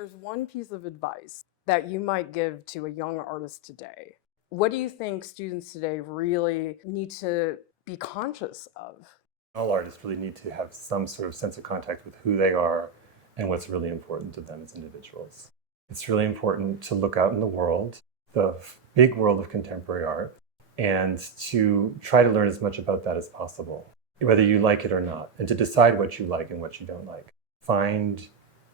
there's one piece of advice that you might give to a young artist today, what do you think students today really need to be conscious of? All artists really need to have some sort of sense of contact with who they are and what's really important to them as individuals. It's really important to look out in the world, the big world of contemporary art, and to try to learn as much about that as possible, whether you like it or not, and to decide what you like and what you don't like. Find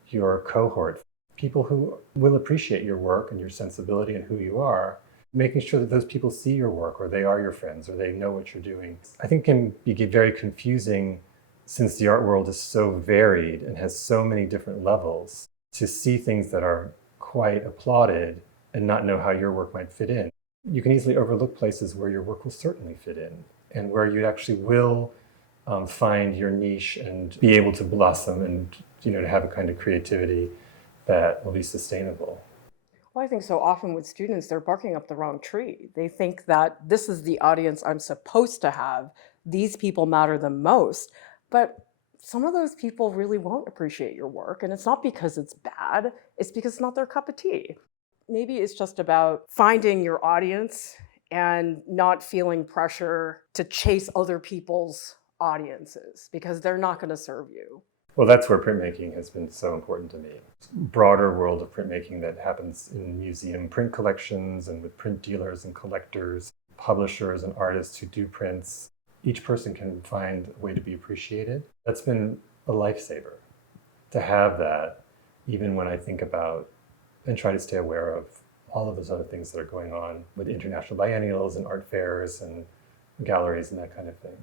your cohort, people who will appreciate your work and your sensibility and who you are, making sure that those people see your work, or they are your friends, or they know what you're doing. I think can be very confusing, since the art world is so varied and has so many different levels, to see things that are quite applauded and not know how your work might fit in. You can easily overlook places where your work will certainly fit in, and where you actually will find your niche and be able to blossom and to have a kind of creativity that will be sustainable. Well, I think so often with students, they're barking up the wrong tree. They think that this is the audience I'm supposed to have. These people matter the most. But some of those people really won't appreciate your work. And it's not because it's bad, it's because it's not their cup of tea. Maybe it's just about finding your audience and not feeling pressure to chase other people's audiences because they're not going to serve you. Well, that's where printmaking has been so important to me. Broader world of printmaking that happens in museum print collections and with print dealers and collectors, publishers and artists who do prints. Each person can find a way to be appreciated. That's been a lifesaver to have that, even when I think about and try to stay aware of all of those other things that are going on with international biennials and art fairs and galleries and that kind of thing.